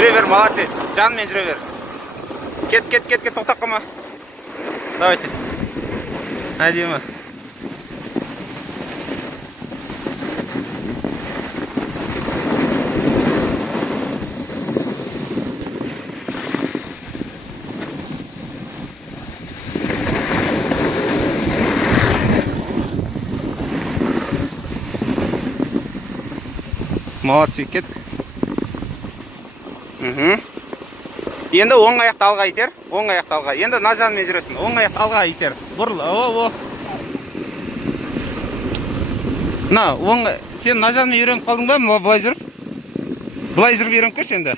Жүре бер, молодцы. Жанымен жүре бер. Кет, тоқтап қалма. Давайте. Әдемі. Молодцы, кет. Енді оң аяқты алға итер. Оң аяқты алға. Енді нажанмен жүресің. Оң аяқты алға итер. Бұрыл. О. На, сен нажанмен үйреніп қалдың ба? Былай жүріп. Былай жүріп үйреніп көрші енді.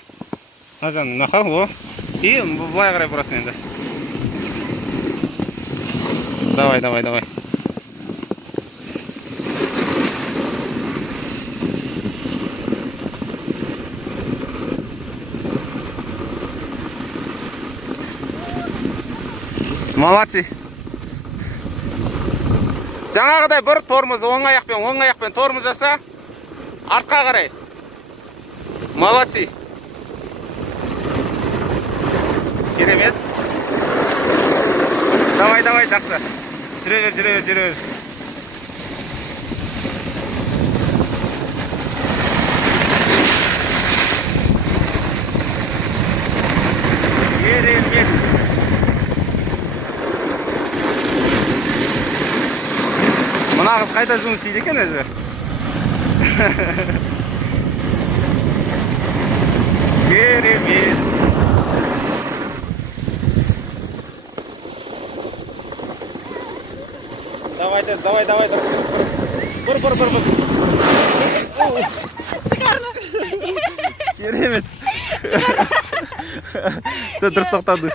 Нажан, нақа, о. И былай қарай бұрасың енді. Давай. Молодцы. Жаңағыдай бір тормоз оң аяқпен тормоз жаса. Артқа қарай. Молодцы. Керемет. Давай, жақсы. Жүре бер. Керемет. Мына қыз қайда жұмыс істейді екен өзі? Керемет. Давай. Бұр. Шикарно. Керемет. Дұрыс тоқтады.